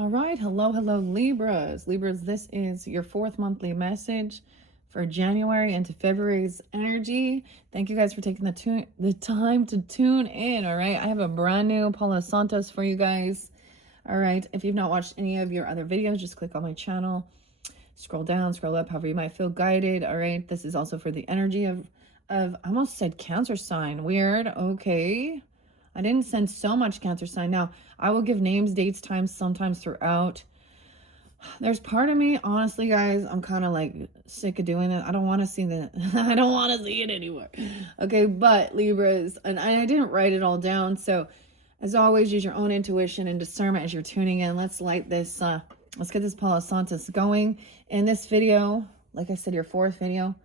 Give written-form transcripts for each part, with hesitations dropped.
All right. Hello, hello, Libras. Libras, this is your fourth monthly message for January into February's energy. Thank you guys for taking the time to tune in. All right. I have a brand new Palo Santos for you guys. All right. If you've not watched any of your other videos, just click on my channel. Scroll down, scroll up, however you might feel guided. All right. This is also for the energy of I almost said Cancer sign. Weird. Okay. I didn't send so much Cancer sign. Now, I will give names, dates, times sometimes throughout. There's part of me, honestly, guys, I'm kind of like sick of doing it. I don't want to see the, I don't want to see it anymore. Okay, but Libras, and I didn't write it all down. So, as always, use your own intuition and discernment as you're tuning in. Let's light this, let's get this Palo Santos going. In this video, like I said, your fourth video,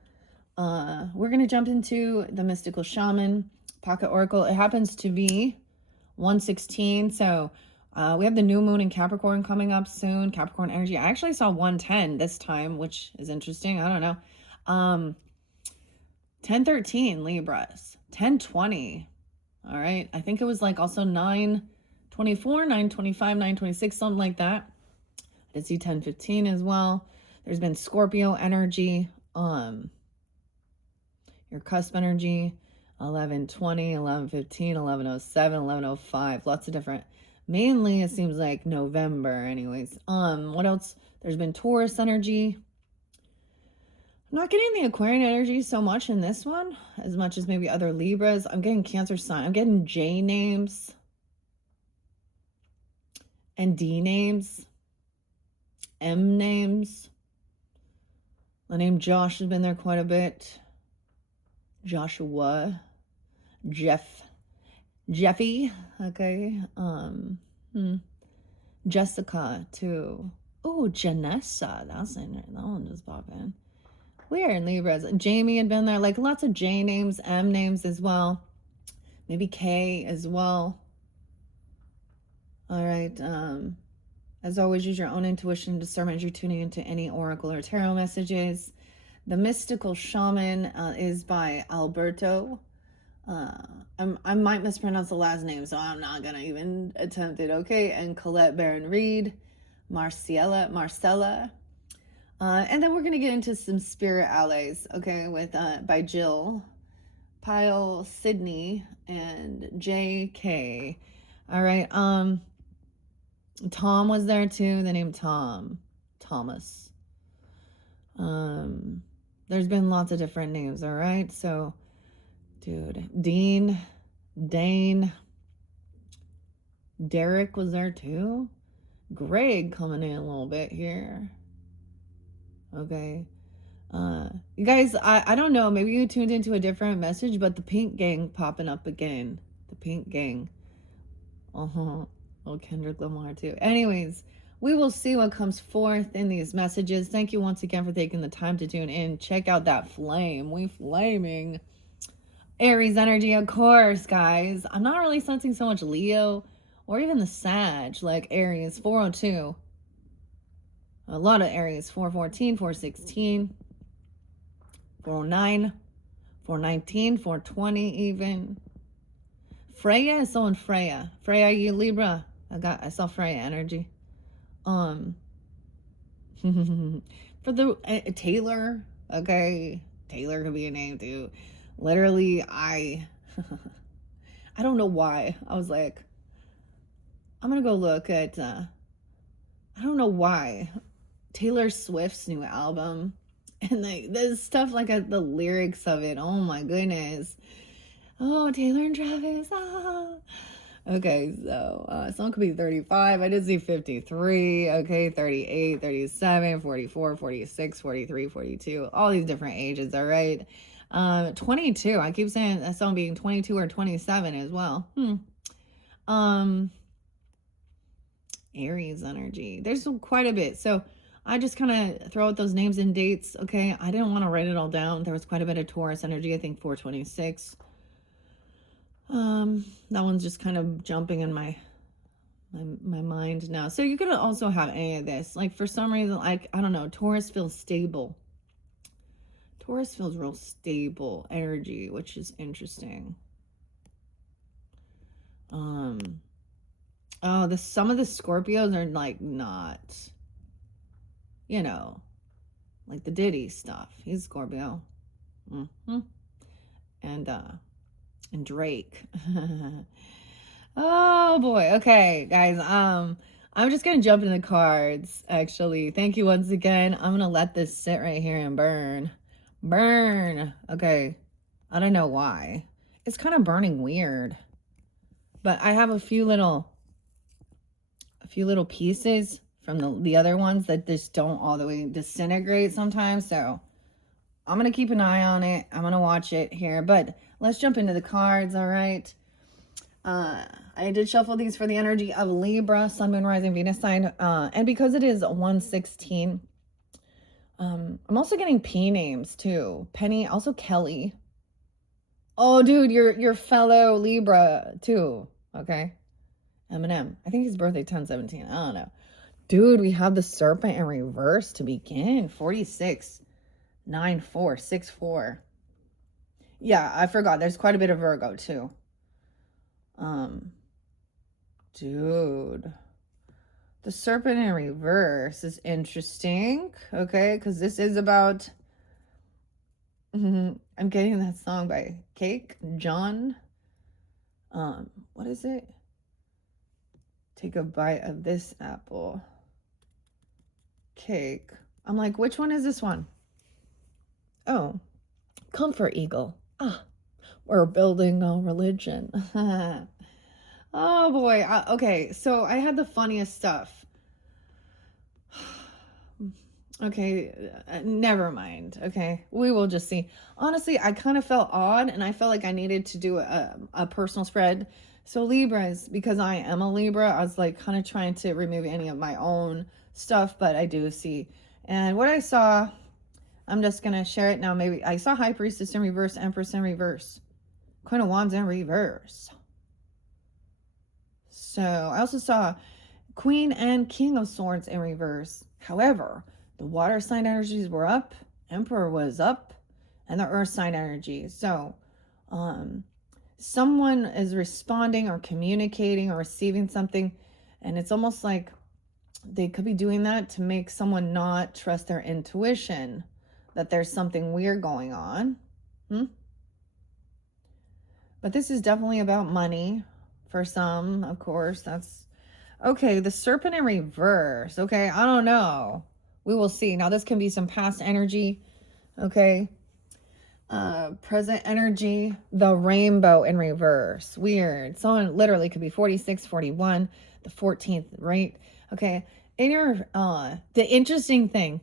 we're going to jump into the Mystical Shaman Pocket Oracle. It happens to be 116. So we have the new moon in Capricorn coming up soon. Capricorn energy. I actually saw 110 this time, which is interesting. I don't know. 1013 Libras. 1020. All right. I think it was like also 924, 925, 926, something like that. I did see 1015 as well. There's been Scorpio energy. Your cusp energy. 11:20, 11:15, 11:07, 11:05. Lots of different. Mainly, it seems like November. Anyways, what else? There's been Taurus energy. I'm not getting the Aquarian energy so much in this one, as much as maybe other Libras. I'm getting Cancer sign. I'm getting J names and D names, M names. The name Josh has been there quite a bit. Joshua, Jeffy, okay, Jessica too. Oh, Janessa, that's in there. That one just popped in. Weird, Libras. Jamie had been there, like lots of J names, M names as well. Maybe K as well. All right. As always, use your own intuition and discernment as you're tuning into any oracle or tarot messages. The Mystical Shaman is by Alberto. I might mispronounce the last name, so I'm not gonna even attempt it, okay? And Colette Baron Reed, Marcella, and then we're gonna get into some spirit allies, okay? With by Jill, Pyle, Sydney, and J.K. All right. Tom was there too. The name Thomas. There's been lots of different names. All right, so. Dude, Dane, Derek was there too. Greg coming in a little bit here. Okay. You guys, I don't know. Maybe you tuned into a different message, but the Pink Gang popping up again. The Pink Gang. Oh, Kendrick Lamar too. Anyways, we will see what comes forth in these messages. Thank you once again for taking the time to tune in. Check out that flame. We flaming. Aries energy, of course, guys. I'm not really sensing so much Leo or even the Sag, like Aries, 402. A lot of Aries, 414, 416, 409, 419, 420 even. Freya is so in Freya. Freya, you Libra. I saw Freya energy. For the Taylor, okay. Taylor could be a name too. Literally, I don't know why. I was like, I'm gonna go look at I don't know why. Taylor Swift's new album. And like there's stuff like the lyrics of it. Oh my goodness. Oh, Taylor and Travis. Ah. Okay, so someone could be 35. I did see 53. Okay, 38, 37, 44, 46, 43, 42. All these different ages, all right? 22. I keep saying that someone being 22 or 27 as well. Aries energy. There's quite a bit. So I just kind of throw out those names and dates. Okay, I didn't want to write it all down. There was quite a bit of Taurus energy. I think 426. That one's just kind of jumping in my mind now. So you could also have any of this. Like for some reason, like I don't know, Taurus feels stable. Taurus feels real stable energy, which is interesting. Oh, some of the Scorpios are like not, you know, like the Diddy stuff. He's Scorpio. Mm-hmm. And Drake. Oh boy. Okay, guys. I'm just gonna jump into the cards, actually. Thank you once again. I'm gonna let this sit right here and burn. Burn. Okay. I don't know why. It's kind of burning weird. But I have a few little pieces from the other ones that just don't all the way disintegrate sometimes. So I'm going to keep an eye on it. I'm going to watch it here. But let's jump into the cards, all right? I did shuffle these for the energy of Libra, Sun, Moon, Rising, Venus sign. And because it is 116, I'm also getting P names too. Penny, also Kelly. Oh, dude, your fellow Libra too. Okay. Eminem. I think his birthday 10/17. I don't know. Dude, we have the serpent in reverse to begin. 46, 9, 4, 6, 4. Yeah, I forgot. There's quite a bit of Virgo too. Dude. The serpent in reverse is interesting. Okay, because this is about I'm getting that song by Cake John. What is it? Take a bite of this apple. Cake. I'm like, which one is this one? Oh, Comfort Eagle. Ah, we're building a religion. Oh boy. Okay, so I had the funniest stuff. Okay, never mind. Okay, we will just see. Honestly, I kind of felt odd, and I felt like I needed to do a personal spread. So Libras, because I am a Libra, I was like kind of trying to remove any of my own stuff, but I do see. And what I saw, I'm just gonna share it now. Maybe I saw High Priestess in reverse, Empress in reverse, Queen of Wands in reverse. So I also saw Queen and King of Swords in reverse. However, the water sign energies were up, Emperor was up, and the earth sign energy. So someone is responding or communicating or receiving something, and it's almost like they could be doing that to make someone not trust their intuition that there's something weird going on. But this is definitely about money for some, of course. That's okay. The serpent in reverse. Okay, I don't know. We will see. Now this can be some past energy. Okay. Present energy, the rainbow in reverse. Weird. Someone literally could be 46, 41, the 14th, right? Okay. In your the interesting thing,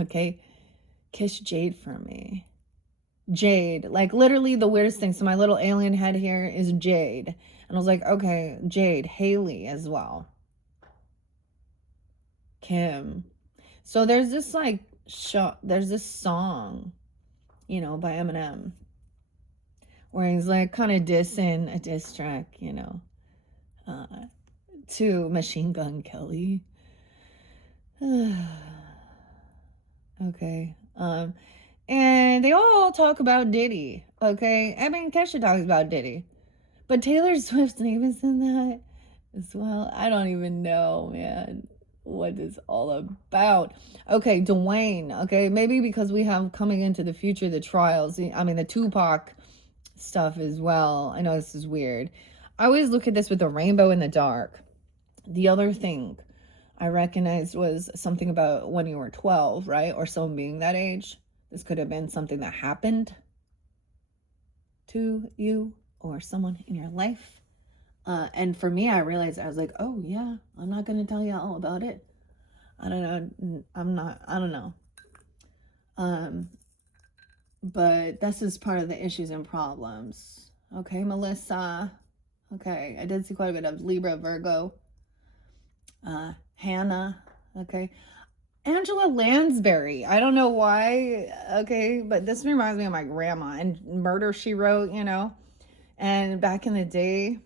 okay, kiss Jade for me. Jade, like literally the weirdest thing. So my little alien head here is Jade. And I was like, okay, Jade, Haley as well. Kim. So there's this like there's this song, you know, by Eminem, where he's like kind of dissing a diss track, you know, to Machine Gun Kelly. Okay. And they all talk about Diddy. Okay. I mean, Kesha talks about Diddy. But Taylor Swift's name is in that as well. I don't even know, man, what it's all about. Okay, Dwayne. Okay, maybe because we have coming into the future the trials. I mean, the Tupac stuff as well. I know this is weird. I always look at this with the rainbow in the dark. The other thing I recognized was something about when you were 12, right? Or someone being that age. This could have been something that happened to you or someone in your life. And for me, I realized, I was like, oh yeah, I'm not going to tell you all about it. I don't know. I don't know. But this is part of the issues and problems. Okay, Melissa. Okay, I did see quite a bit of Libra, Virgo. Hannah. Okay. Angela Lansbury. I don't know why. Okay, but this reminds me of my grandma and Murder, She Wrote, you know. And back in the day,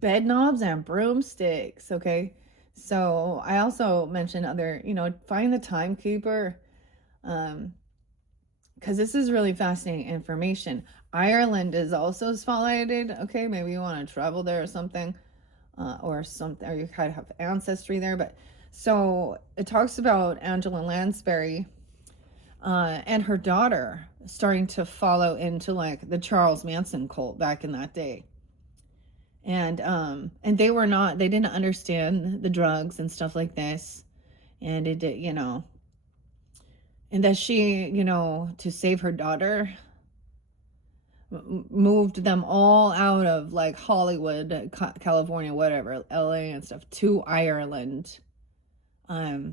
bed knobs and broomsticks. Okay. So I also mentioned other, you know, find the timekeeper. Because this is really fascinating information. Ireland is also spotlighted. Okay, maybe you want to travel there or something. or something, or you kind of have ancestry there. But so it talks about Angela Lansbury and her daughter starting to follow into like the Charles Manson cult back in that day. And they were not, they didn't understand the drugs and stuff like this. And it did, and that she, to save her daughter, moved them all out of like Hollywood, California, whatever, LA and stuff, to Ireland. I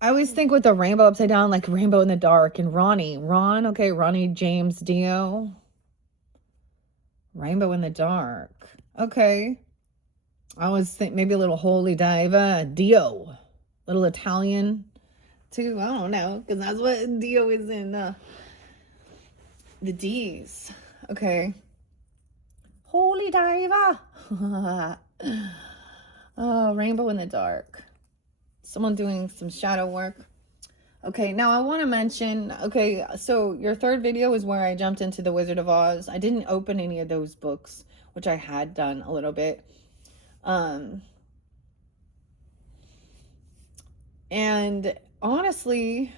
always think with the rainbow upside down, like Rainbow in the Dark, and Ronnie James Dio. Rainbow in the Dark. Okay. I always think maybe a little Holy Diva, Dio. Little Italian too. I don't know, because that's what Dio is in the D's. Okay. Holy Diva. Oh, Rainbow in the Dark. Someone doing some shadow work. Okay, now I want to mention, okay, so your third video is where I jumped into the Wizard of Oz. I didn't open any of those books, which I had done a little bit. And honestly,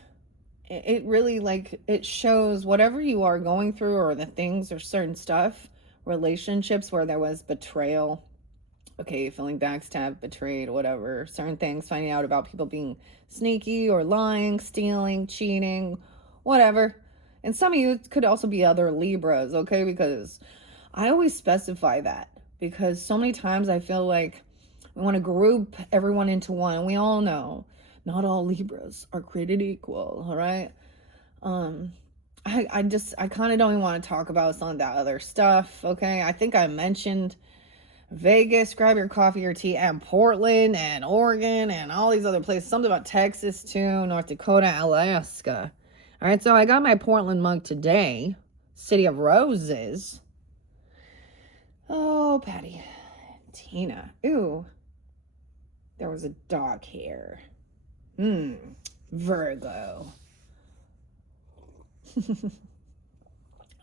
it really, like, it shows whatever you are going through, or the things or certain stuff, relationships where there was betrayal, okay, feeling backstabbed, betrayed, whatever, certain things, finding out about people being sneaky or lying, stealing, cheating, whatever. And some of you could also be other Libras, okay, because I always specify that, because so many times I feel like we want to group everyone into one. We all know not all Libras are created equal, all right? I kind of don't even want to talk about some of that other stuff, okay? I think I mentioned Vegas, grab your coffee or tea, and Portland and Oregon and all these other places. Something about Texas too, North Dakota, Alaska. All right, so I got my Portland mug today. City of Roses. Oh, Patty. Tina. Ooh. There was a dog hair. Virgo.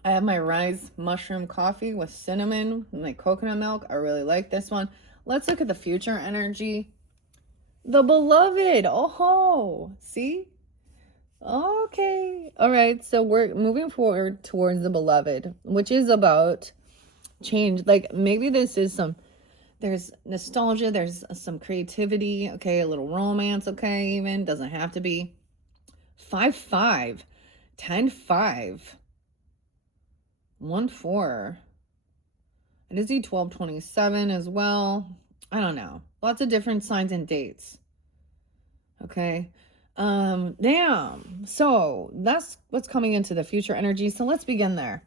I have my rice mushroom coffee with cinnamon and like coconut milk. I really like this one. Let's look at the future energy. The beloved. Oh, see? Okay. All right. So we're moving forward towards the beloved, which is about change. Like maybe this is there's nostalgia, there's some creativity, okay, a little romance, okay, even doesn't have to be. 5-5, 10-5, 1-4. It is E1227 as well. I don't know. Lots of different signs and dates. Okay. Damn. So that's what's coming into the future energy. So let's begin there.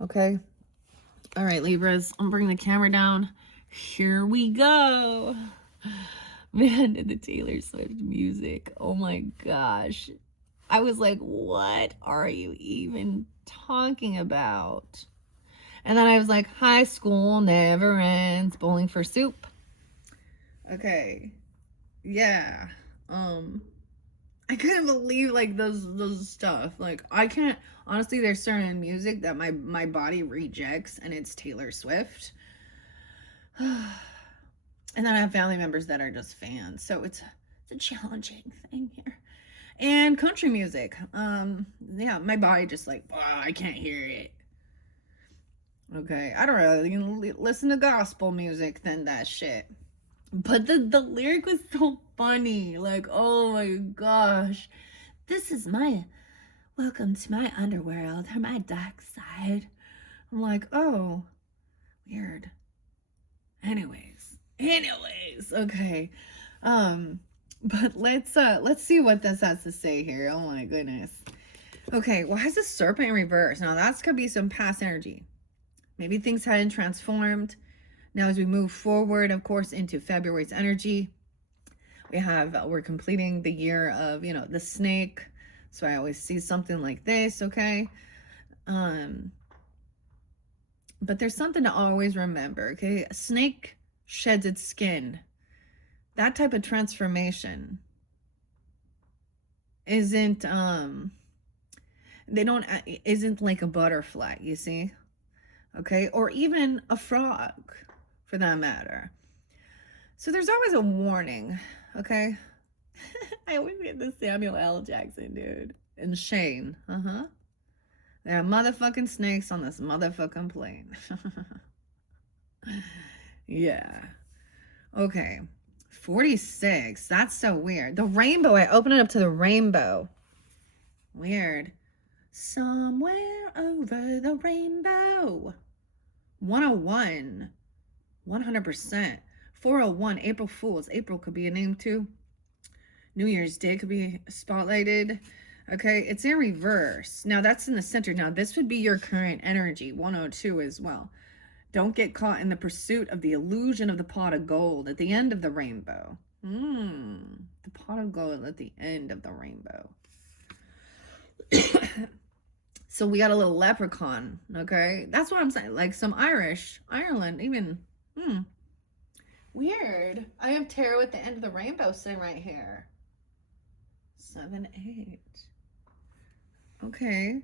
Okay. All right, Libras. I'm bringing the camera down. Here we go. Man, the Taylor Swift music. Oh my gosh. I was like, what are you even talking about? And then I was like, high school never ends, bowling for soup. Okay. Yeah. I couldn't believe like those stuff. Like I can't, honestly, there's certain music that my body rejects, and it's Taylor Swift. And then I have family members that are just fans, so it's a challenging thing here. And country music, yeah, my body just like, I can't hear it. Okay, I'd rather listen to gospel music than that shit. But the lyric was so funny, like, oh my gosh, this is my welcome to my underworld, or my dark side. I'm like, oh, weird. Anyways, okay. But let's see what this has to say here. Oh my goodness. Okay, why is the serpent in reverse? Now that's could be some past energy. Maybe things hadn't transformed. Now as we move forward, of course, into February's energy, we're completing the year of, the snake. So I always see something like this, okay? But there's something to always remember, okay? A snake sheds its skin. That type of transformation isn't like a butterfly, you see? Okay? Or even a frog. for that matter. So there's always a warning, okay? I always get the Samuel L. Jackson, dude. And Shane, there are motherfucking snakes on this motherfucking plane. Yeah. Okay. 46. That's so weird. The rainbow. I open it up to the rainbow. Weird. Somewhere over the rainbow. 101. 100%. 401. April Fools. April could be a name too. New Year's Day could be spotlighted. Okay, it's in reverse. Now that's in the center. Now this would be your current energy. 102 as well. Don't get caught in the pursuit of the illusion of the pot of gold at the end of the rainbow. The pot of gold at the end of the rainbow. So we got a little leprechaun, okay? That's what I'm saying. Like some Ireland, even. Weird. I have tarot at the end of the rainbow sitting right here. 7, 8. Okay.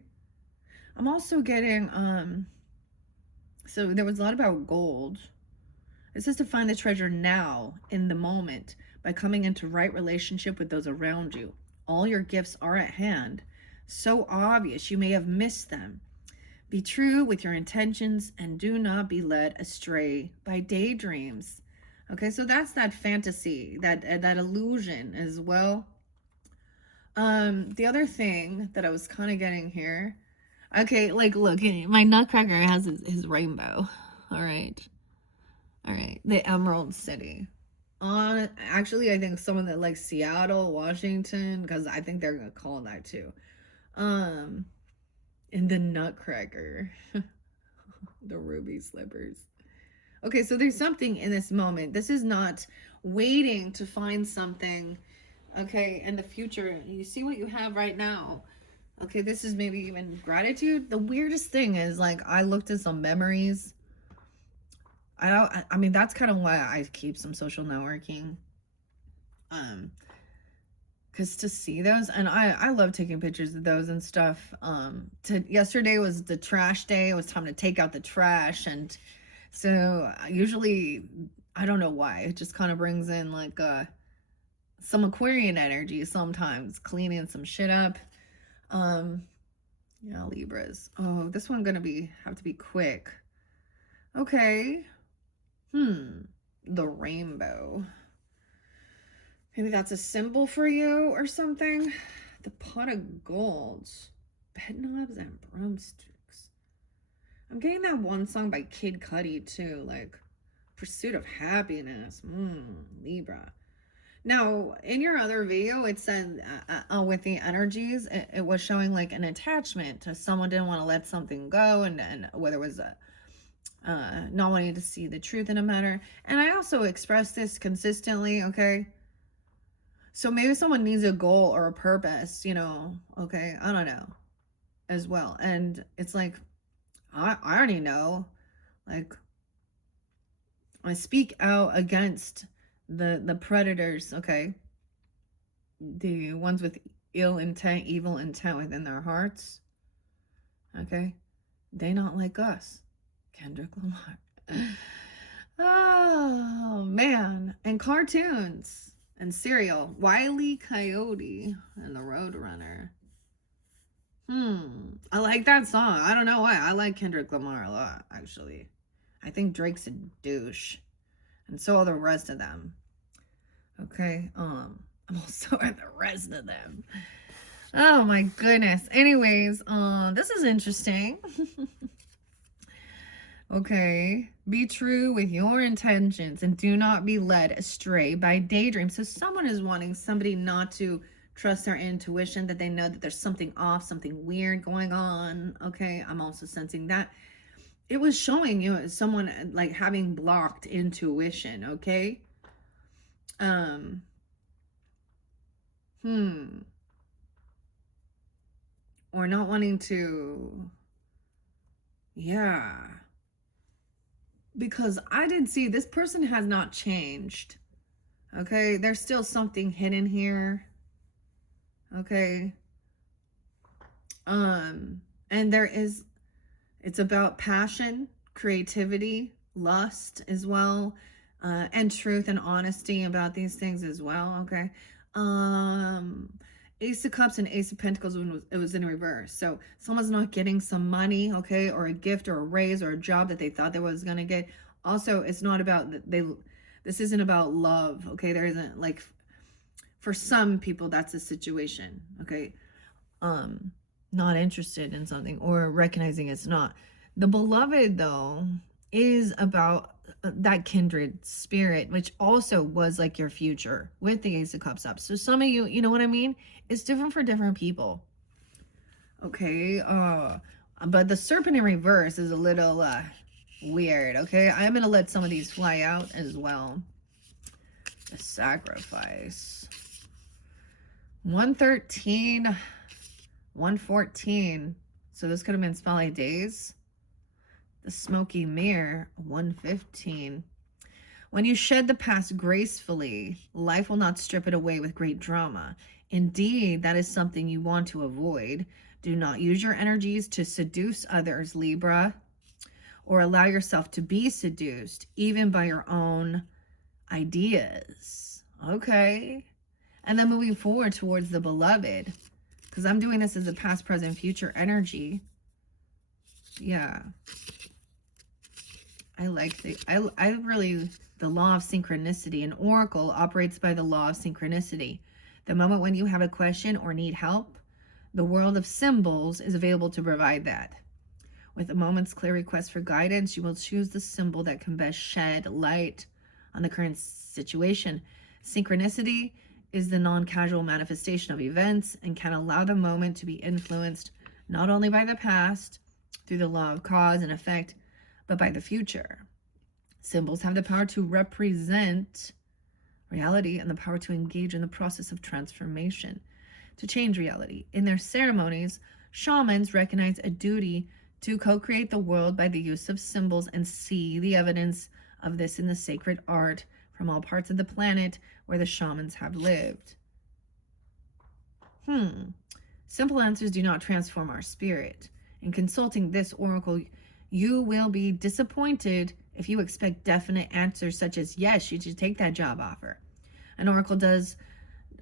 I'm also getting, so there was a lot about gold. It says to find the treasure now, in the moment, by coming into right relationship with those around you. All your gifts are at hand. So obvious, you may have missed them. Be true with your intentions and do not be led astray by daydreams. Okay, so that's that fantasy, that illusion as well. The other thing that I was kind of getting here, okay, like look, my nutcracker has his rainbow. All right, the Emerald City. Actually, I think someone that like Seattle, Washington, because I think they're gonna call that too. And the nutcracker, the ruby slippers. Okay, so there's something in this moment. This is not waiting to find something, okay, in the future. You see what you have right now. Okay, this is maybe even gratitude. The weirdest thing is, like, I looked at some memories. I mean, that's kind of why I keep some social networking. Because to see those, and I love taking pictures of those and stuff. Yesterday was the trash day. It was time to take out the trash, and so usually, I don't know why, it just kind of brings in like some Aquarian energy sometimes, cleaning some shit up. Yeah, Libras. Oh, this one gonna have to be quick. Okay. The rainbow. Maybe that's a symbol for you or something. The pot of gold. Bed knobs and broomsticks. I'm getting that one song by Kid Cudi too, like Pursuit of Happiness. Libra. Now, in your other video, it said with the energies, it was showing like an attachment to someone didn't want to let something go, and whether it was not wanting to see the truth in a matter. And I also express this consistently, okay? So maybe someone needs a goal or a purpose, okay? I don't know as well. And it's like, I already know, like, I speak out against the predators, okay? The ones with ill intent, evil intent within their hearts, okay? They not like us. Kendrick Lamar. Oh, man. And cartoons and cereal. Wile E. Coyote and the Roadrunner. I like that song. I don't know why. I like Kendrick Lamar a lot, actually. I think Drake's a douche. And so are the rest of them. Okay. I'm also at the rest of them. Oh my goodness. Anyways, this is interesting. Okay. Be true with your intentions and do not be led astray by daydreams. So someone is wanting somebody not to trust their intuition, that they know that there's something off, something weird going on. Okay. I'm also sensing that. It was showing you someone like having blocked intuition. Okay. Or not wanting to, yeah. Because I did see this person has not changed. Okay, there's still something hidden here. Okay. And it's about passion, creativity, lust as well, and truth and honesty about these things as well. Okay. um Ace of Cups and Ace of Pentacles when it was in reverse. So someone's not getting some money, okay, or a gift or a raise or a job that they thought they was gonna get. Also, it's not about this isn't about love, okay? There isn't, like, for some people that's a situation, okay? Not interested in something or recognizing it's not. The beloved, though, is about that kindred spirit, which also was like your future with the Ace of Cups up. So some of you, you know what I mean? It's different for different people. Okay. But the Serpent in reverse is a little weird. Okay. I'm going to let some of these fly out as well. The Sacrifice. 113, 114. So this could have been Spotlight Days. The Smoky Mirror, 115. When you shed the past gracefully, life will not strip it away with great drama. Indeed, that is something you want to avoid. Do not use your energies to seduce others, Libra, or allow yourself to be seduced, even by your own ideas. Okay. And then moving forward towards the beloved, because I'm doing this as a past, present, future energy. Yeah. I like I really, the law of synchronicity. An oracle operates by the law of synchronicity. The moment when you have a question or need help, the world of symbols is available to provide that. With a moment's clear request for guidance, you will choose the symbol that can best shed light on the current situation. Synchronicity is the non-casual manifestation of events and can allow the moment to be influenced not only by the past through the law of cause and effect, but by the future. Symbols have the power to represent reality and the power to engage in the process of transformation, to change reality. In their ceremonies, shamans recognize a duty to co-create the world by the use of symbols and see the evidence of this in the sacred art from all parts of the planet where the shamans have lived. Simple answers do not transform our spirit. In consulting this oracle, you will be disappointed if you expect definite answers such as, yes, you should take that job offer. An oracle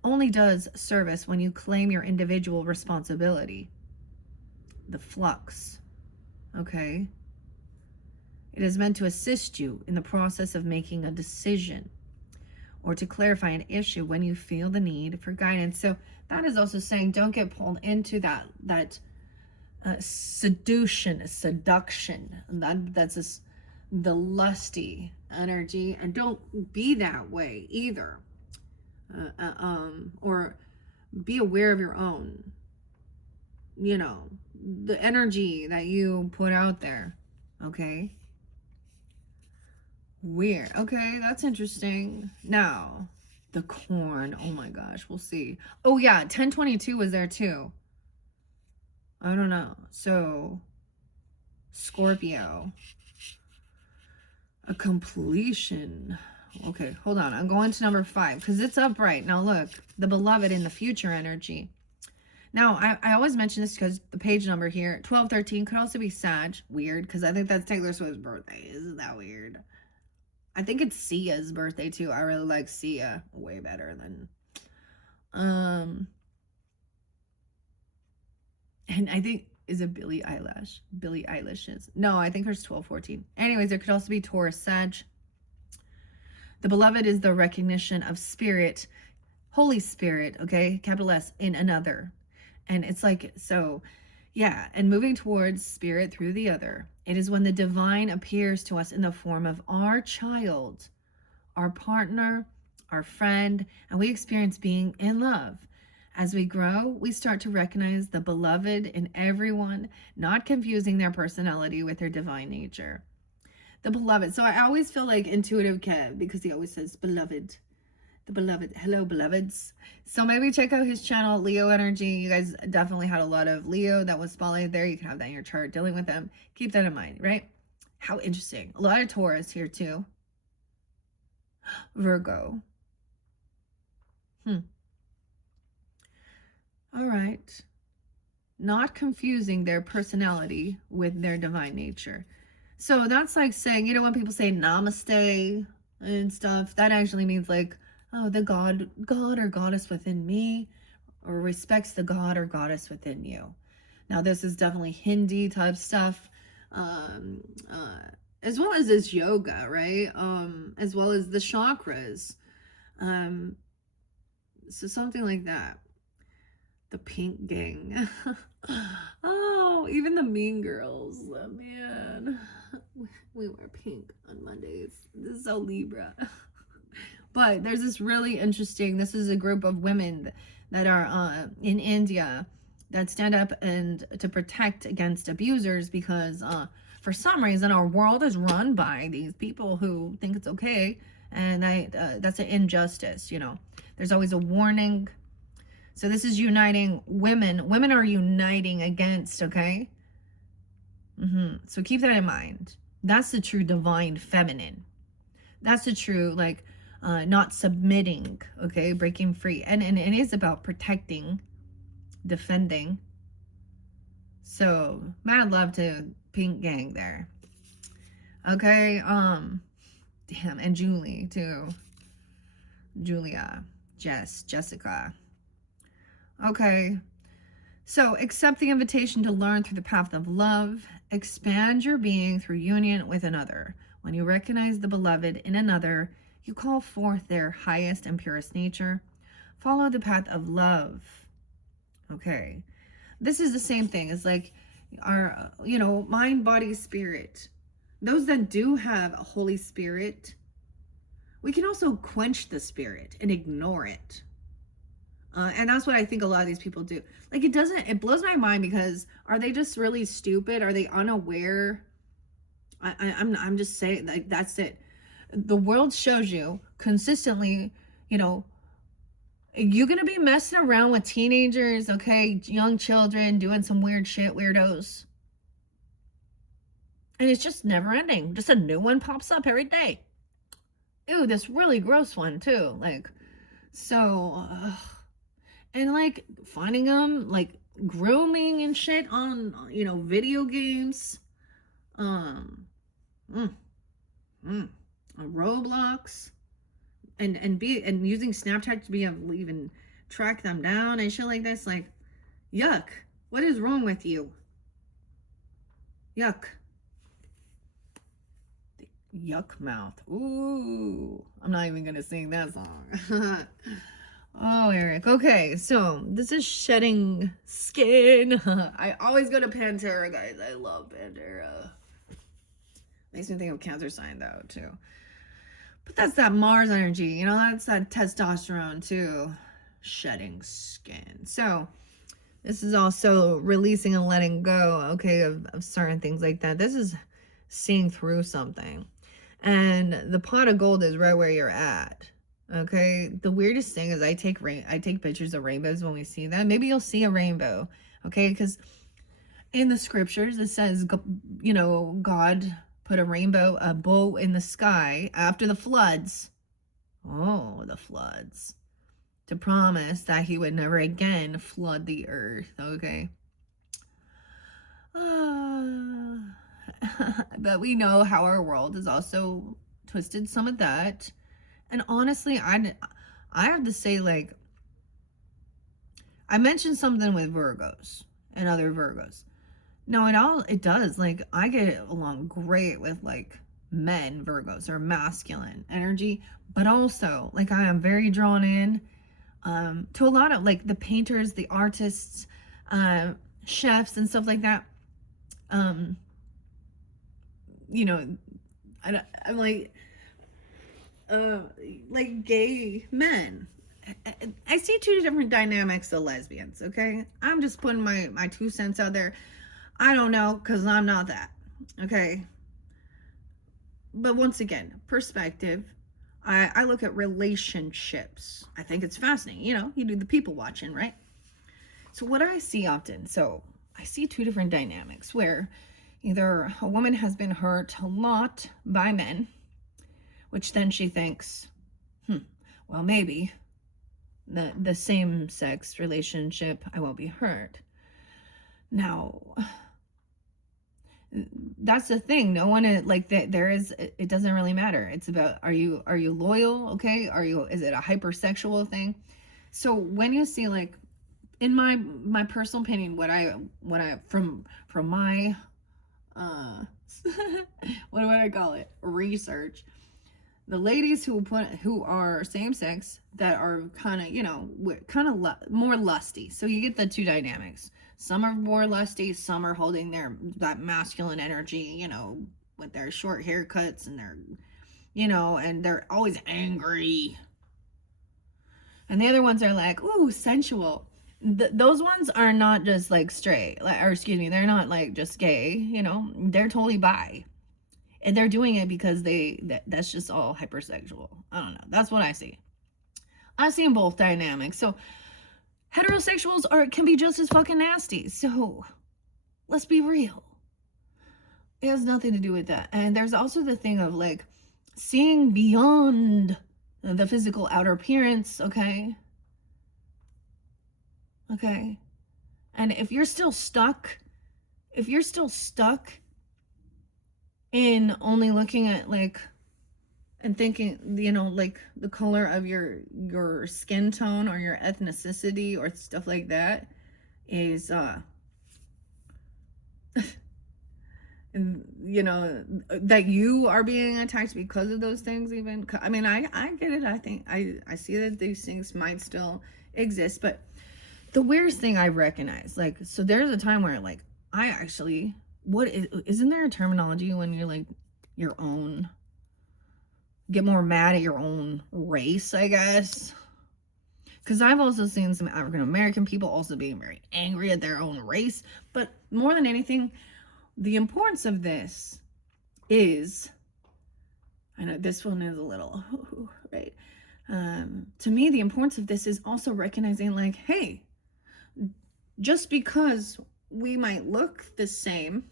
only does service when you claim your individual responsibility. The flux. Okay? It is meant to assist you in the process of making a decision or to clarify an issue when you feel the need for guidance. So that is also saying don't get pulled into that seduction. That's the lusty energy, and don't be that way either. Or be aware of your own, the energy that you put out there. Okay. Weird. Okay, that's interesting. Now, the corn. Oh my gosh, we'll see. Oh yeah, 1022 was there too. I don't know. So, Scorpio. A completion. Okay, hold on. I'm going to number 5 because it's upright. Now look, the beloved in the future energy. Now, I always mention this because the page number here, 1213, could also be Sag. Weird, because I think that's Taylor Swift's birthday. Isn't that weird? I think it's Sia's birthday too. I really like Sia way better than and I think, is it Billie Eilish? Billie Eilish is. No, I think hers 1214. Anyways, there could also be Taurus, Sag. The beloved is the recognition of spirit, Holy Spirit, okay, capital S, in another. And it's like, so yeah, and moving towards spirit through the other. It is when the divine appears to us in the form of our child, our partner, our friend, and we experience being in love. As we grow, we start to recognize the beloved in everyone, not confusing their personality with their divine nature. The beloved. So I always feel like Intuitive Kev, because he always says beloved. The beloved. Hello, beloveds. So maybe check out his channel, Leo Energy. You guys definitely had a lot of Leo that was spotlighted there. You can have that in your chart, dealing with them. Keep that in mind, right? How interesting. A lot of Taurus here too. Virgo. All right. Not confusing their personality with their divine nature. So that's like saying, when people say namaste and stuff, that actually means like, oh, the God or goddess within me, or respects the God or goddess within you. Now, this is definitely Hindi type stuff, um, uh, as well as this yoga, right? As well as the chakras. Um, so something like that. The Pink Gang. Oh, even the Mean Girls. Oh, man. We wear pink on Mondays. This is so Libra. But there's this really interesting, this is a group of women that are in India that stand up and to protect against abusers, because for some reason our world is run by these people who think it's okay, and that's an injustice. There's always a warning. So this is uniting women. Women are uniting against, okay? So keep that in mind. That's the true divine feminine. That's the true, like, not submitting, okay? Breaking free. And it is about protecting, defending. So, mad love to Pink Gang there. Okay, damn, and Julie, too. Julia, Jessica. Okay. So accept the invitation to learn through the path of love. Expand your being through union with another. When you recognize the beloved in another, you call forth their highest and purest nature. Follow the path of love. Okay. This is the same thing as like our, mind, body, spirit. Those that do have a Holy Spirit, we can also quench the spirit and ignore it. And that's what I think a lot of these people do. Like, it blows my mind, because are they just really stupid? Are they unaware? I'm just saying, like, that's it. The world shows you consistently, you're going to be messing around with teenagers, okay? Young children doing some weird shit, weirdos. And it's just never ending. Just a new one pops up every day. Ew, this really gross one too. Like, so... and like finding them like grooming and shit on video games, on Roblox, and using Snapchat to be able to even track them down and shit like this. Like, yuck, what is wrong with you? Yuck. Yuck mouth. Ooh, I'm not even gonna sing that song. Oh, Eric. Okay, so this is shedding skin. I always go to Pantera, guys. I love Pantera. Makes me think of Cancer sign, though, too. But that's that Mars energy. That's that testosterone, too. Shedding skin. So, this is also releasing and letting go, okay, of certain things like that. This is seeing through something. And the pot of gold is right where you're at. Okay, the weirdest thing is I take pictures of rainbows when we see them. Maybe you'll see a rainbow, okay? Because in the scriptures it says, God put a bow in the sky after the floods. Oh, the floods. To promise that he would never again flood the earth, okay? But we know how our world is also twisted some of that. And honestly, I have to say, like, I mentioned something with Virgos and other Virgos. No, it does. Like, I get along great with, like, men Virgos or masculine energy. But also, like, I am very drawn in to a lot of, like, the painters, the artists, chefs and stuff like that. I'm like gay men. I see two different dynamics of lesbians, okay? I'm just putting my 2 cents out there. I don't know, because I'm not that, okay? But once again, perspective. I look at relationships. I think it's fascinating. You do the people watching, right? So what I see often, I see 2 different dynamics where either a woman has been hurt a lot by men, which then she thinks, well, maybe the same-sex relationship, I won't be hurt. Now, That's the thing. No one is like that. There is, it doesn't really matter. It's about, are you loyal? Okay. Is it a hypersexual thing? So when you see, like, in my personal opinion, what I from my what do I call it, research, the ladies who are same sex that are kind of, you know, more lusty. So you get the two dynamics. Some are more lusty, some are holding that masculine energy, you know, with their short haircuts and their, you know, and they're always angry. And the other ones are like, ooh, sensual. Those ones are not just like straight, or excuse me, they're not like just gay, you know, they're totally bi. And they're doing it because that's just all hypersexual. I don't know. That's what I see. I've seen both dynamics. So heterosexuals can be just as fucking nasty. So let's be real. It has nothing to do with that. And there's also the thing of like seeing beyond the physical outer appearance, okay? Okay. And if you're still stuck in only looking at like and thinking, you know, like the color of your skin tone or your ethnicity or stuff like that is you know, that you are being attacked because of those things. Even, I mean, I get it. I think I see that these things might still exist, but the weirdest thing I recognize, like, so there's a time where like I actually, isn't there a terminology when you're like your own, get more mad at your own race, I guess? Because I've also seen some African American people also being very angry at their own race. But more than anything, the importance of this is, I know this one is a little, right? To me, the importance of this is also recognizing, like, hey, just because we might look the same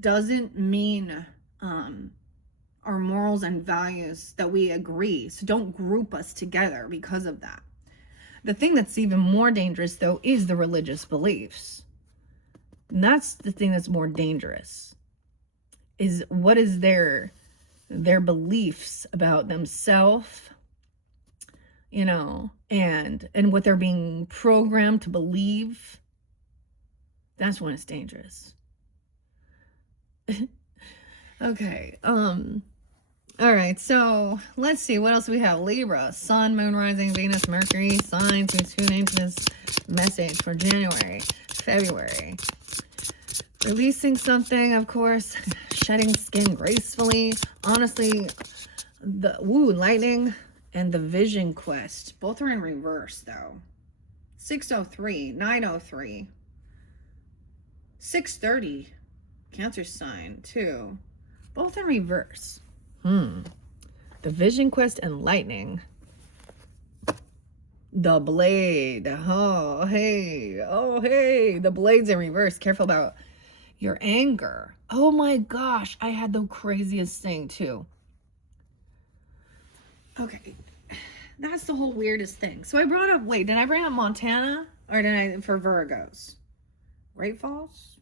doesn't mean our morals and values that we agree. So don't group us together because of that. The thing that's even more dangerous, though, is the religious beliefs. And that's the thing that's more dangerous, is what is their beliefs about themselves, you know, and what they're being programmed to believe. That's when it's dangerous. Okay. All right, so let's see what else we have. Libra, Sun, Moon, Rising, Venus, Mercury, signs. We tune into this message for January, February. Releasing something, of course. Shedding skin gracefully. Honestly, the lightning and the vision quest. Both are in reverse, though. 603, 903, 630. Cancer sign, too. Both in reverse. The vision quest and lightning. The blade. Oh, hey. Oh, hey. The blade's in reverse. Careful about your anger. Oh my gosh. I had the craziest thing too. Okay. That's the whole weirdest thing. So I brought up, wait, did I bring up Montana? Or did I, for Virgos? Great Falls?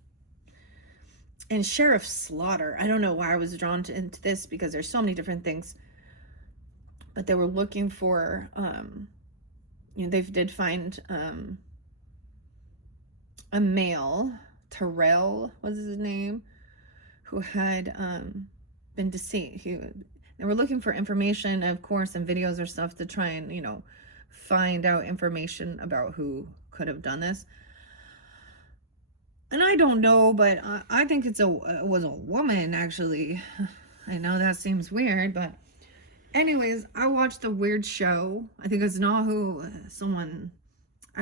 And Sheriff Slaughter. I don't know why I was drawn into this, because there's so many different things. But they were looking for, you know, they did find a male, Terrell was his name, who had been deceased. They were looking for information, of course, and videos or stuff to try and, you know, find out information about who could have done this. And I don't know, but I think it was a woman, actually. I know that seems weird, but anyways, I watched a weird show. I think it's I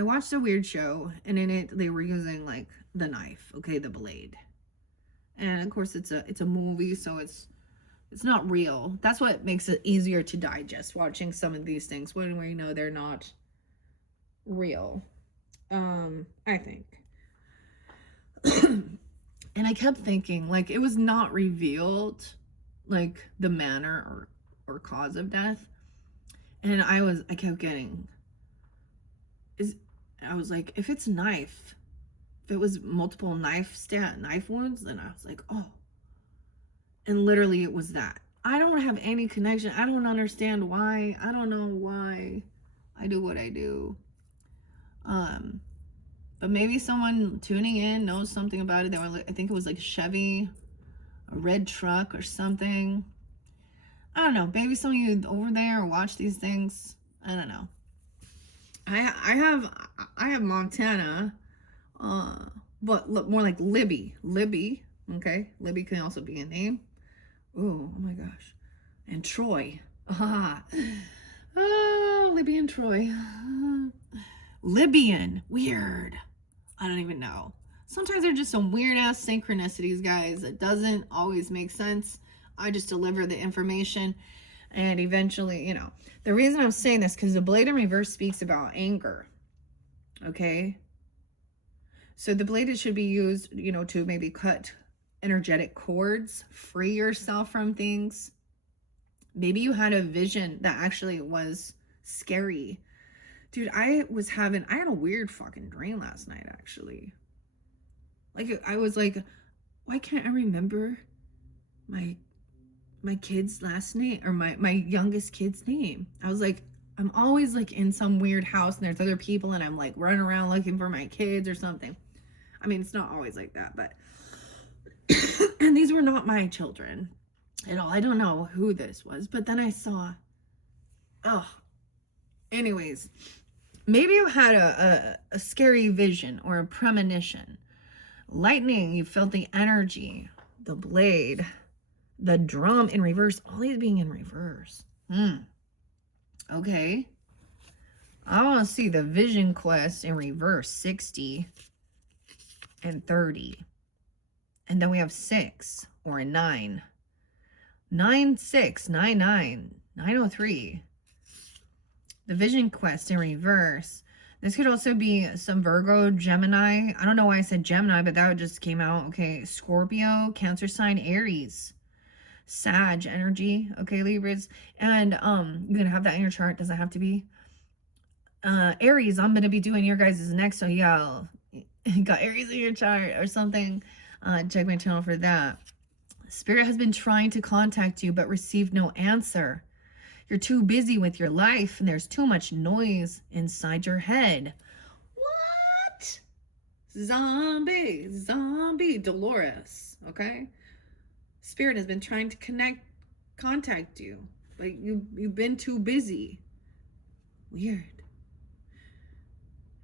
watched a weird show, and in it they were using like the knife, okay, the blade. And of course it's a movie, so it's not real. That's what makes it easier to digest, watching some of these things when we know they're not real. I think. And I kept thinking, like, it was not revealed, like, the manner or cause of death. And I kept getting, I was like, if it's knife, if it was multiple knife wounds, then I was like, oh. And literally it was that. I don't have any connection. I don't understand why. I don't know why I do what I do. But maybe someone tuning in knows something about it. They were, I think it was like Chevy, a red truck or something. I don't know. Maybe some of you over there watch these things. I don't know. I have Montana, but look more like Libby. Okay, Libby can also be a name. Oh my gosh, and Troy. Oh, Libby and Troy. Libyan, weird. I don't even know. Sometimes they're just some weird ass synchronicities, guys. It doesn't always make sense. I just deliver the information, and eventually, you know. The reason I'm saying this, because the blade in reverse speaks about anger. Okay? So the blade should be used, you know, to maybe cut energetic cords, free yourself from things. Maybe you had a vision that actually was scary. Dude, I had a weird fucking dream last night, actually. Like, I was like, why can't I remember my kid's last name, or my youngest kid's name? I was like, I'm always like in some weird house and there's other people and I'm like running around looking for my kids or something. I mean, it's not always like that, but and these were not my children at all. I don't know who this was, but then I saw, anyways, maybe you had a scary vision or a premonition. Lightning, you felt the energy, the blade, the drum in reverse, all these being in reverse. Okay. I want to see the vision quest in reverse, 60 and 30. And then we have 6 or a 9. 9, 6, 9, 9, 903. The vision quest in reverse. This could also be some Virgo, Gemini. I don't know why I said Gemini, but that just came out. Okay, Scorpio, Cancer sign, Aries, Sag energy. Okay, Libras. And you're gonna have that in your chart. Doesn't have to be. Aries, I'm gonna be doing your guys' next. So yeah, you got Aries in your chart or something. Check my channel for that. Spirit has been trying to contact you but received no answer. You're too busy with your life and there's too much noise inside your head. What? Zombie, Dolores, okay? Spirit has been trying to contact you, but you've been too busy. Weird.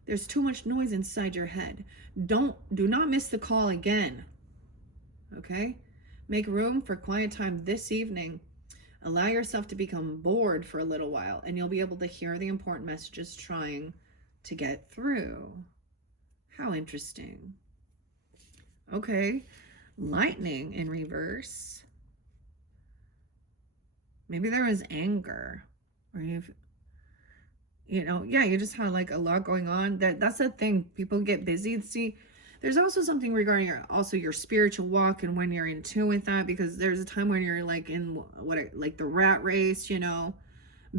There's too much noise inside your head. Do not miss the call again. Okay? Make room for quiet time this evening. Allow yourself to become bored for a little while, and you'll be able to hear the important messages trying to get through. How interesting. Okay. Lightning in reverse. Maybe there was anger, or you just had like a lot going on. That's the thing. People get busy. See, there's also something regarding your spiritual walk and when you're in tune with that, because there's a time when you're like in like the rat race,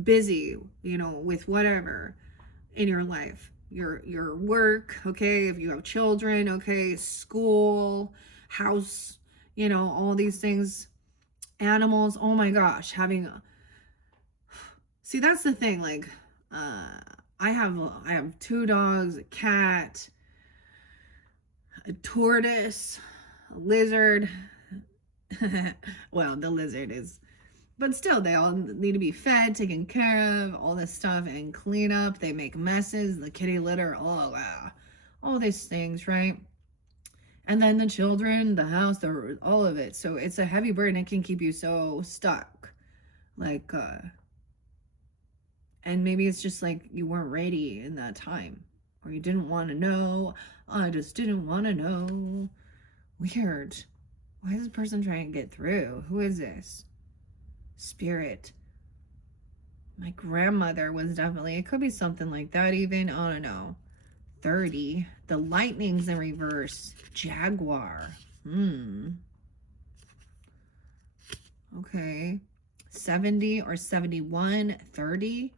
busy, with whatever in your life, your work, okay, if you have children, okay, school, house, all these things, animals. Oh my gosh, see, that's the thing. Like, I have 2 dogs, a cat, a tortoise, a lizard. Well, the lizard is, but still, they all need to be fed, taken care of, all this stuff, and clean up. They make messes, the kitty litter, all these things, right? And then the children, the house, all of it. So it's a heavy burden. It can keep you so stuck. Like, and maybe it's just like you weren't ready in that time, or you didn't want to know. I just didn't want to know. Weird. Why is this person trying to get through? Who is this? Spirit. My grandmother was definitely, it could be something like that even. I don't know. 30. The lightning's in reverse. Jaguar. Okay. 70 or 71. 30.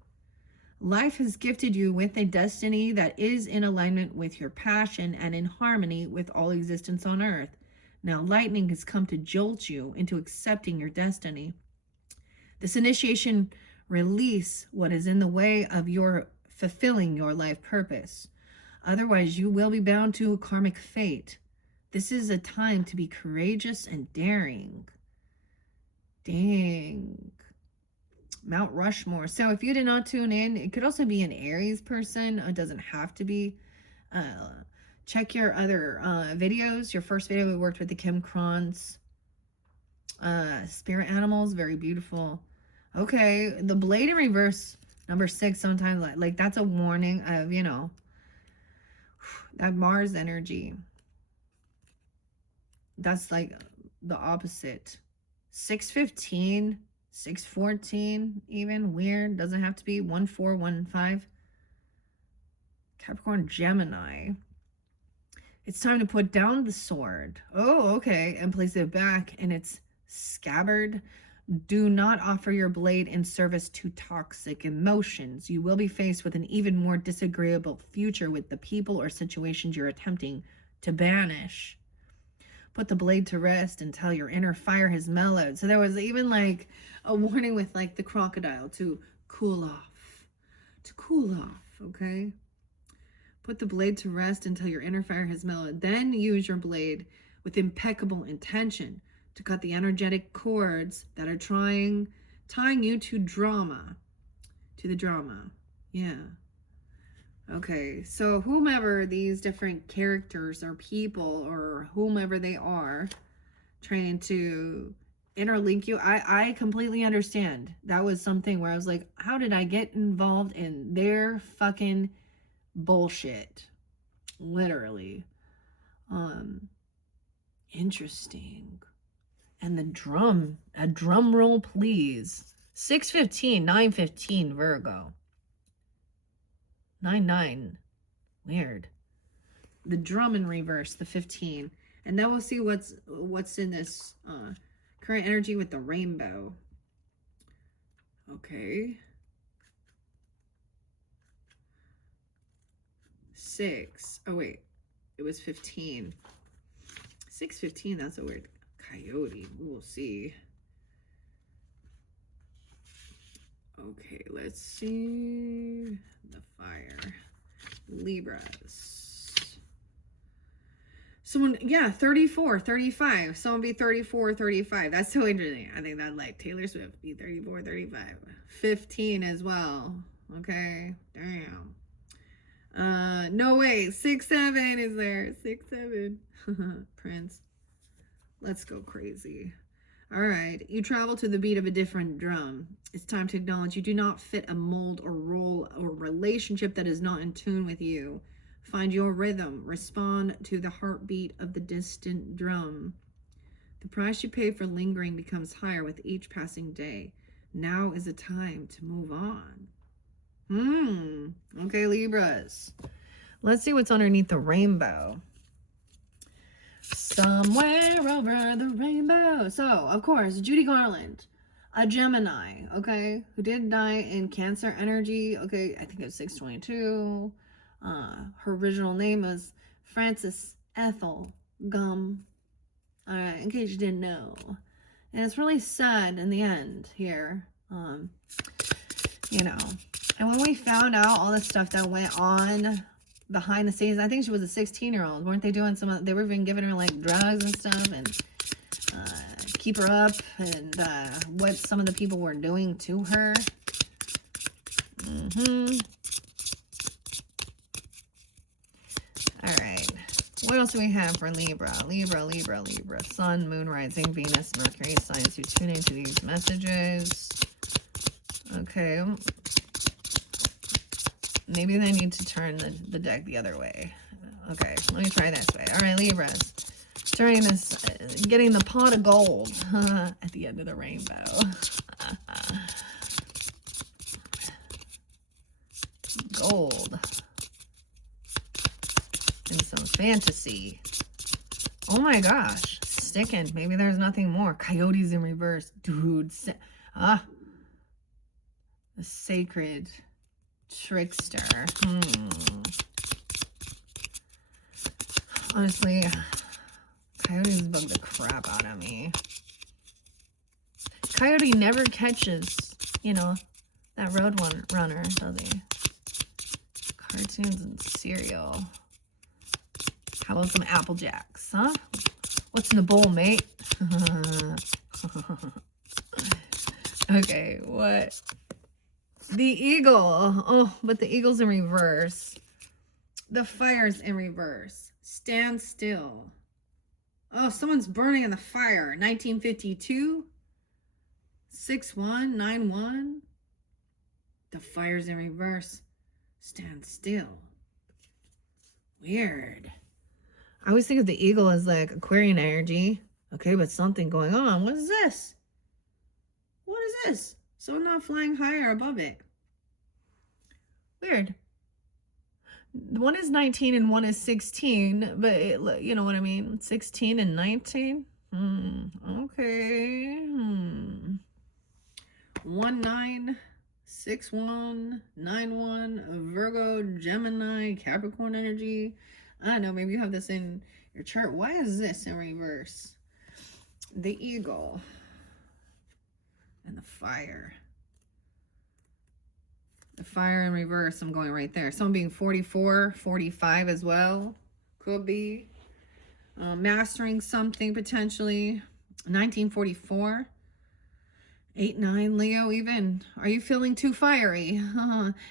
Life has gifted you with a destiny that is in alignment with your passion and in harmony with all existence on earth. Now, lightning has come to jolt you into accepting your destiny. This initiation release what is in the way of your fulfilling your life purpose. Otherwise, you will be bound to a karmic fate. This is a time to be courageous and daring. Dang. Mount Rushmore. So if you did not tune in, it could also be an Aries person. It doesn't have to be. Check your other videos. Your first video, we worked with the Kim Kron's spirit animals. Very beautiful. Okay. The blade in reverse, number 6, sometimes like that's a warning of, you know, that Mars energy. That's like the opposite. 615, 614, even weird. Doesn't have to be 1415. Capricorn, Gemini. It's time to put down the sword. Oh, okay. And place it back in its scabbard. Do not offer your blade in service to toxic emotions. You will be faced with an even more disagreeable future with the people or situations you're attempting to banish. Put the blade to rest until your inner fire has mellowed. So there was even like a warning with like the crocodile to cool off. To cool off, okay? Put the blade to rest until your inner fire has mellowed. Then use your blade with impeccable intention to cut the energetic cords that are tying you to drama. To the drama. Yeah. Okay, so whomever these different characters or people or whomever they are trying to interlink you, I completely understand. That was something where I was like, how did I get involved in their fucking bullshit? Literally. Interesting. And the a drum roll please. 615, 915 Virgo. 9-9. Weird. The drum in reverse, the 15. And then we'll see what's in this current energy with the rainbow. Okay. 6. Oh, wait. It was 15. 615, that's a weird coyote. We will see. Okay, let's see. The fire. Libras. Someone, yeah, 34, 35. Someone be 34, 35. That's so interesting. I think that like Taylor Swift be 34, 35. 15 as well. Okay. Damn. No way. 6-7 is there. 6-7. Prince. Let's go crazy. All right, you travel to the beat of a different drum. It's time to acknowledge you do not fit a mold or role or relationship that is not in tune with you. Find your rhythm. Respond to the heartbeat of the distant drum. The price you pay for lingering becomes higher with each passing day. Now is the time to move on. Okay, Libras. Let's see what's underneath the rainbow. Somewhere over the rainbow. So, of course, Judy Garland, a Gemini, okay, who did die in Cancer energy. Okay, I think it was 622. Her original name was Frances Ethel Gum. All right, in case you didn't know. And it's really sad in the end here. You know, and when we found out all the stuff that went on behind the scenes, I think she was a 16-year-old. Weren't they doing they were even giving her like drugs and stuff and keep her up, and what some of the people were doing to her. All right. What else do we have for Libra? Libra. Sun, Moon, Rising, Venus, Mercury, signs who tune into these messages. Okay. Maybe they need to turn the deck the other way. Okay, let me try this way. All right, Libras. During this, getting the pot of gold at the end of the rainbow. Gold. And some fantasy. Oh my gosh. Sticking. Maybe there's nothing more. Coyotes in reverse. Dude. The sacred. Trickster. Honestly, coyotes bug the crap out of me. Coyote never catches, you know, that road runner, does he? Cartoons and cereal. How about some Apple Jacks, huh? What's in the bowl, mate? Okay, what? The eagle. Oh, but the eagle's in reverse. The fire's in reverse. Stand still. Oh, someone's burning in the fire. 1952. 6191. The fire's in reverse. Stand still. Weird. I always think of the eagle as like Aquarian energy. Okay, but something going on. What is this? What is this? So not flying higher above it. Weird. One is 19 and one is 16, but it, you know what I mean? 16 and 19? Okay. 196191 Virgo, Gemini, Capricorn energy. I don't know, maybe you have this in your chart. Why is this in reverse? The eagle and the fire. The fire in reverse, I'm going right there. Someone being 44, 45 as well. Could be. Mastering something potentially. 1944. 8-9 Leo even. Are you feeling too fiery?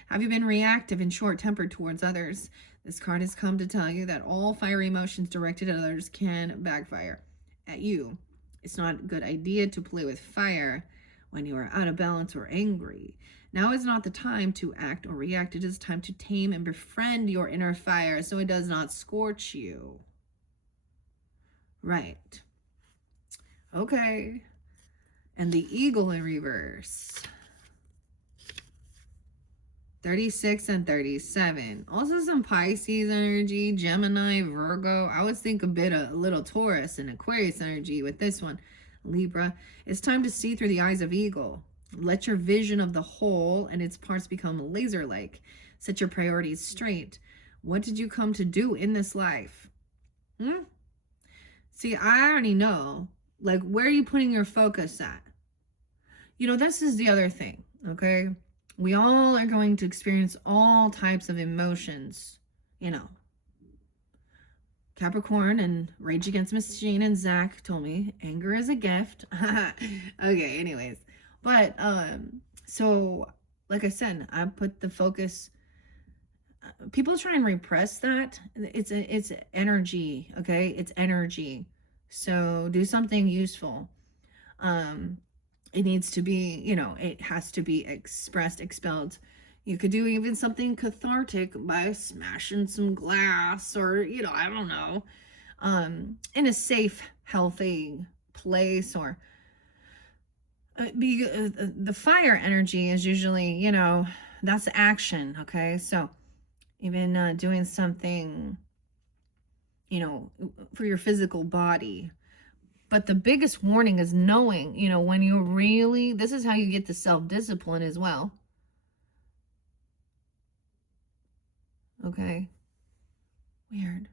Have you been reactive and short-tempered towards others? This card has come to tell you that all fiery emotions directed at others can backfire at you. It's not a good idea to play with fire when you are out of balance or angry. Now is not the time to act or react. It is time to tame and befriend your inner fire so it does not scorch you. Right. Okay. And the eagle in reverse. 36 and 37. Also some Pisces energy, Gemini, Virgo. I would think a little Taurus and Aquarius energy with this one. Libra. It's time to see through the eyes of eagle. Let your vision of the whole and its parts become laser-like. Set your priorities straight. What did you come to do in this life? See, I already know. Like, where are you putting your focus at? You know, this is the other thing, okay? We all are going to experience all types of emotions, you know. Capricorn and Rage Against the Machine and Zach told me anger is a gift. Okay, anyways. But, so, like I said, I put the focus, people try and repress that. It's energy, okay? It's energy. So do something useful. It needs to be, you know, it has to be expressed, expelled. You could do even something cathartic by smashing some glass or, you know, I don't know, in a safe, healthy place or the fire energy is usually, you know, that's action. Okay. So even doing something, you know, for your physical body. But the biggest warning is knowing, you know, when you really, this is how you get the self-discipline as well. Okay. Weird.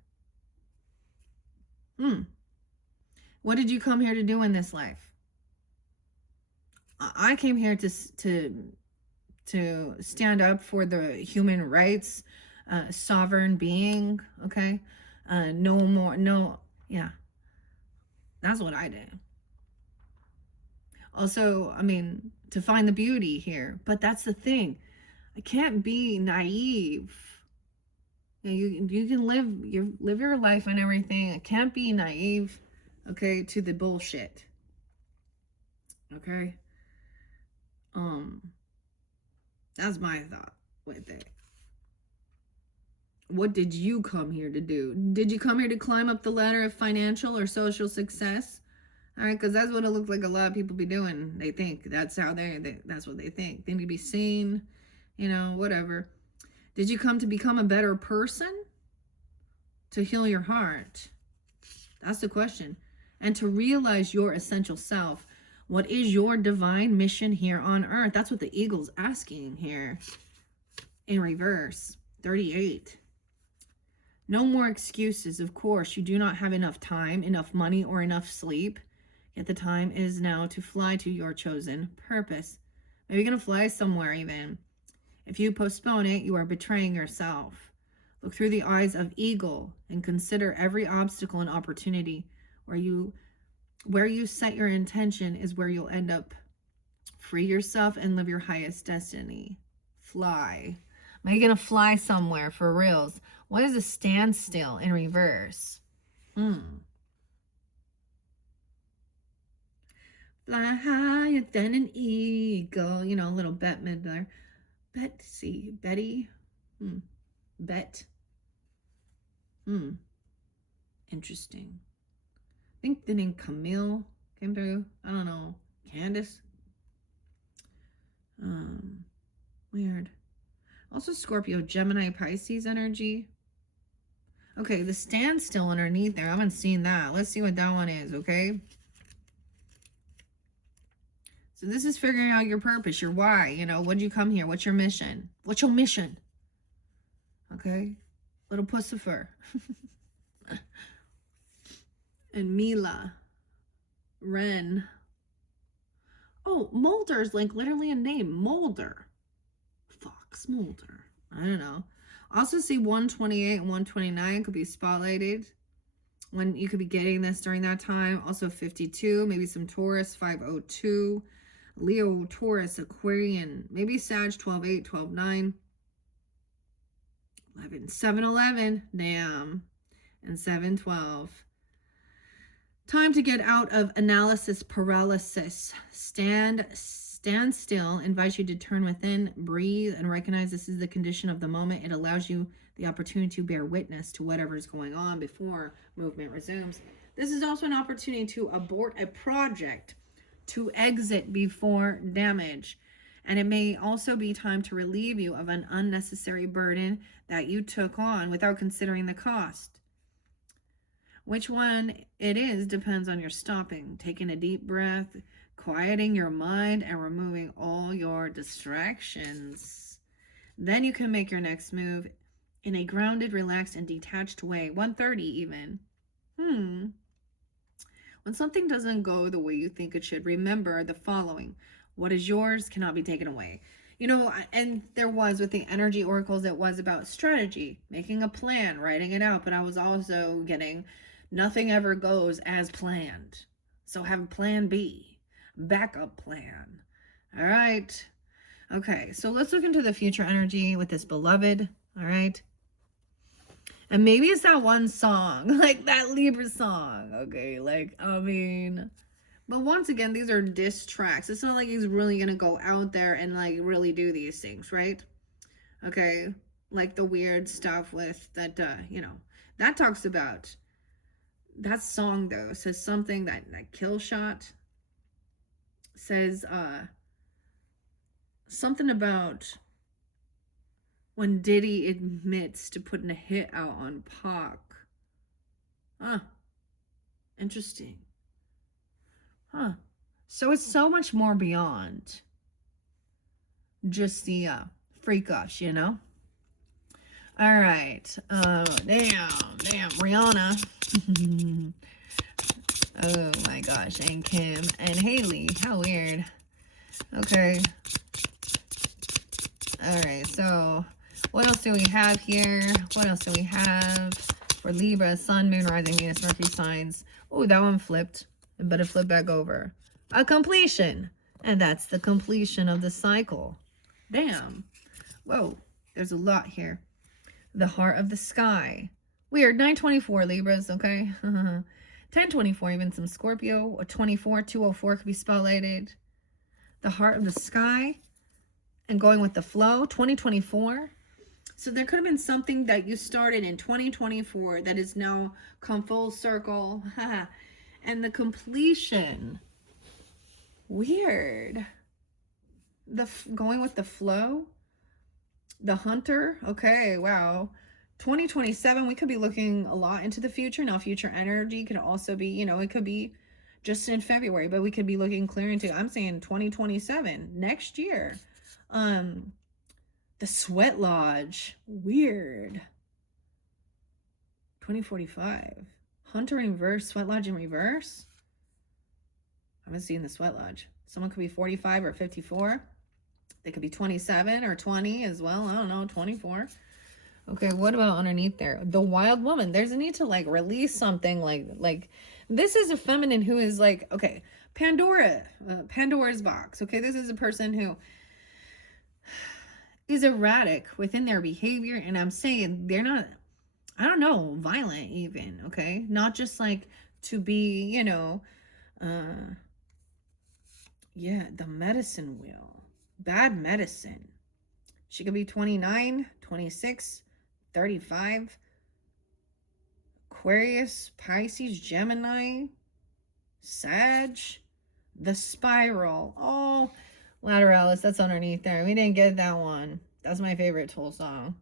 What did you come here to do in this life? I came here to stand up for the human rights, sovereign being, okay? Yeah. That's what I did. Also, I mean, to find the beauty here. But that's the thing. I can't be naive. You can live your life and everything. I can't be naive, okay, to the bullshit. Okay? That's my thought with it. What did you come here to do? Did you come here to climb up the ladder of financial or social success? All right, because that's what it looks like a lot of people be doing. They think that's how that's what they think. They need to be seen, you know, whatever. Did you come to become a better person? To heal your heart? That's the question. And to realize your essential self. What is your divine mission here on earth? That's what the eagle's asking here. in reverse. 38. No more excuses. Of course, you do not have enough time, enough money, or enough sleep. Yet the time is now to fly to your chosen purpose. Maybe you're going to fly somewhere even. If you postpone it, you are betraying yourself. Look through the eyes of eagle and consider every obstacle and opportunity. Where you set your intention is where you'll end up. Free yourself and live your highest destiny. Fly. Am I going to fly somewhere for reals? What is a standstill in reverse? Fly higher than an eagle. You know, a little Bette Midler. Betty. Bet. Interesting. I think the name Camille came through. I don't know. Candace. Weird. Also Scorpio, Gemini, Pisces energy. Okay, the standstill underneath there. I haven't seen that. Let's see what that one is, okay? So this is figuring out your purpose, your why. You know, what did you come here? What's your mission? What's your mission? Okay? Little Pussifer. And Mila. Ren. Oh, Mulder's like literally a name. Mulder. Fox Mulder. I don't know. Also see 128 and 129 could be spotlighted when you could be getting this during that time. Also 52, maybe some Taurus, 502, Leo, Taurus, Aquarian, maybe Sag, 12-8, 12-9, 11, 7-11, damn, and 7-12. Time to get out of analysis paralysis. Stand still, invites you to turn within, breathe, and recognize this is the condition of the moment. It allows you the opportunity to bear witness to whatever is going on before movement resumes. This is also an opportunity to abort a project, to exit before damage. And it may also be time to relieve you of an unnecessary burden that you took on without considering the cost. Which one it is depends on your stopping, taking a deep breath, quieting your mind, and removing all your distractions. Then you can make your next move in a grounded, relaxed, and detached way. 130 even. When something doesn't go the way you think it should, remember the following. What is yours cannot be taken away. You know, and there was with the energy oracles, it was about strategy, making a plan, writing it out. But I was also getting nothing ever goes as planned. So have a plan B, backup plan. All right. Okay, so let's look into the future energy with this beloved. All right. And maybe it's that one song, like that Libra song. Okay, like, I mean, but once again, these are diss tracks. It's not like he's really going to go out there and like really do these things, right? Okay, like the weird stuff with that, you know, that talks about, that song though says something that Kill Shot says, something about when Diddy admits to putting a hit out on Pac. Interesting. So it's so much more beyond just the freak-ush, you know? All right. Damn, Rihanna. Oh my gosh, and Kim and Haley. How weird. Okay. All right, so what else do we have here? What else do we have for Libra, Sun, Moon, Rising, Venus, Mercury signs? Oh, that one flipped. I better flip back over. A completion. And that's the completion of the cycle. Damn. Whoa, there's a lot here. The heart of the sky. Weird, 924 Libras, okay? 1024, even some Scorpio. A 24, 204 could be spotlighted. The heart of the sky. And going with the flow, 2024. So there could have been something that you started in 2024 that is now come full circle. And the completion. Weird. Going with the flow. The hunter. Okay, wow. 2027, we could be looking a lot into the future. Now, future energy could also be, you know, it could be just in February, but we could be looking clear into, I'm saying 2027, next year. The Sweat Lodge. Weird. 2045. Hunter in reverse. Sweat Lodge in reverse. I haven't seen the Sweat Lodge. Someone could be 45 or 54. They could be 27 or 20 as well. I don't know, 24. Okay, what about underneath there? The Wild Woman. There's a need to like release something like this is a feminine who is like, okay, Pandora's box. Okay, this is a person who is erratic within their behavior, and I'm saying they're not, I don't know, violent even, okay? Not just like to be, you know, yeah, the medicine wheel. Bad medicine. She could be 29, 26, 35. Aquarius, Pisces, Gemini, Sag. The Spiral. Oh, Lateralis, that's underneath there. We didn't get that one. That's my favorite Tool song.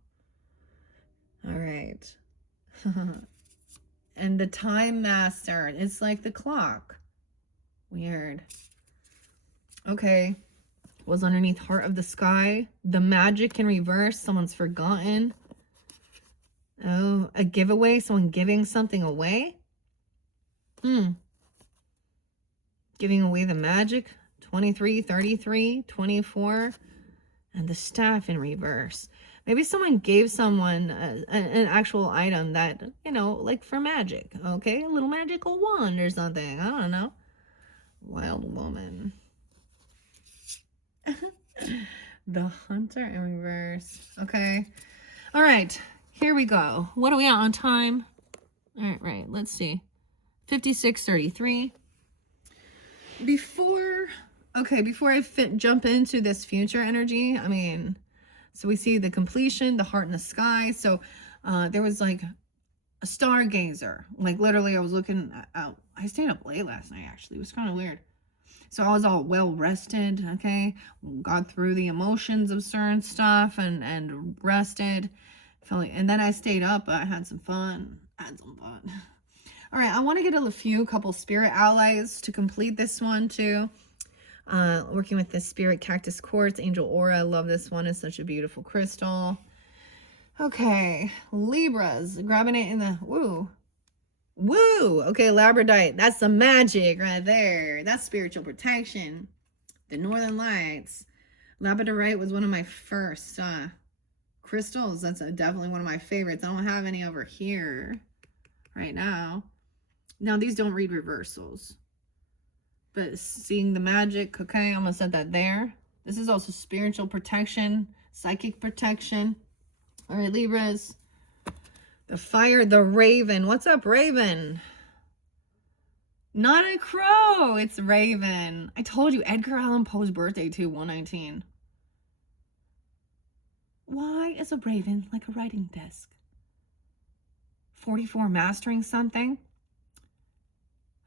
All right. And the Time Master. It's like the clock. Weird. Okay. Was underneath Heart of the Sky. The Magic in reverse. Someone's forgotten. Oh, a giveaway. Someone giving something away. Giving away the magic. 23, 33, 24. And the Staff in reverse. Maybe someone gave someone an actual item that, you know, like for magic. Okay, a little magical wand or something. I don't know. Wild Woman. The Hunter in reverse. Okay. All right. Here we go. What are we at on time? All right. Let's see. 56:33. Before I jump into this future energy, I mean, so we see the completion, the heart in the sky. So there was like a stargazer. Like literally I was looking out. I stayed up late last night, actually. It was kind of weird. So I was all well rested, okay? Got through the emotions of certain stuff and rested. And then I stayed up. I had some fun. All right, I want to get a few couple spirit allies to complete this one too. Working with the Spirit Cactus Quartz, Angel Aura. I love this one. It's such a beautiful crystal. Okay, Libras. Grabbing it in the... Woo. Okay, Labradorite. That's the magic right there. That's spiritual protection. The Northern Lights. Labradorite was one of my first crystals. That's definitely one of my favorites. I don't have any over here right now. Now, these don't read reversals. But seeing the magic, okay, I'm going to set that there. This is also spiritual protection, psychic protection. All right, Libras. The Fire, the Raven. What's up, Raven? Not a crow. It's Raven. I told you, Edgar Allan Poe's birthday, too, 119. Why is a raven like a writing desk? 44, mastering something.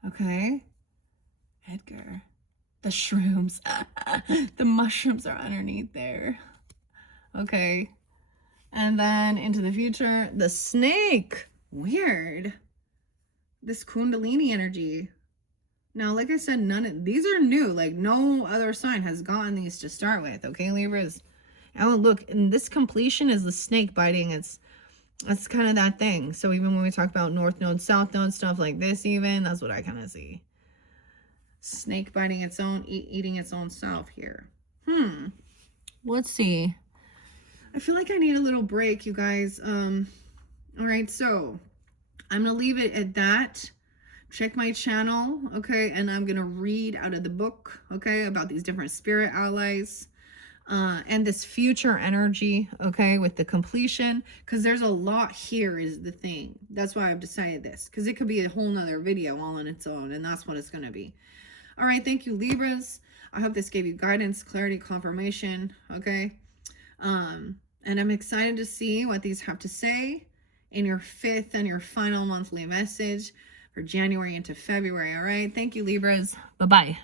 Okay. Edgar. The shrooms. The mushrooms are underneath there. Okay. And then into the future, the snake. Weird. This Kundalini energy. Now, like I said, these are new. Like no other sign has gotten these to start with. Okay, Libras. Oh, look, and this completion is the snake biting. That's kind of that thing. So even when we talk about North Node, South Node, stuff like this even, that's what I kind of see. Snake biting its own, eating its own self here. Let's see. I feel like I need a little break, you guys. All right, so I'm going to leave it at that. Check my channel, okay? And I'm going to read out of the book, okay, about these different spirit allies. And this future energy, okay, with the completion, because there's a lot here is the thing. That's why I've decided this, because it could be a whole nother video all on its own, and that's what it's going to be. All right, thank you, Libras. I hope this gave you guidance, clarity, confirmation, okay? And I'm excited to see what these have to say in your 5th and your final monthly message for January into February, all right? Thank you, Libras. Bye-bye.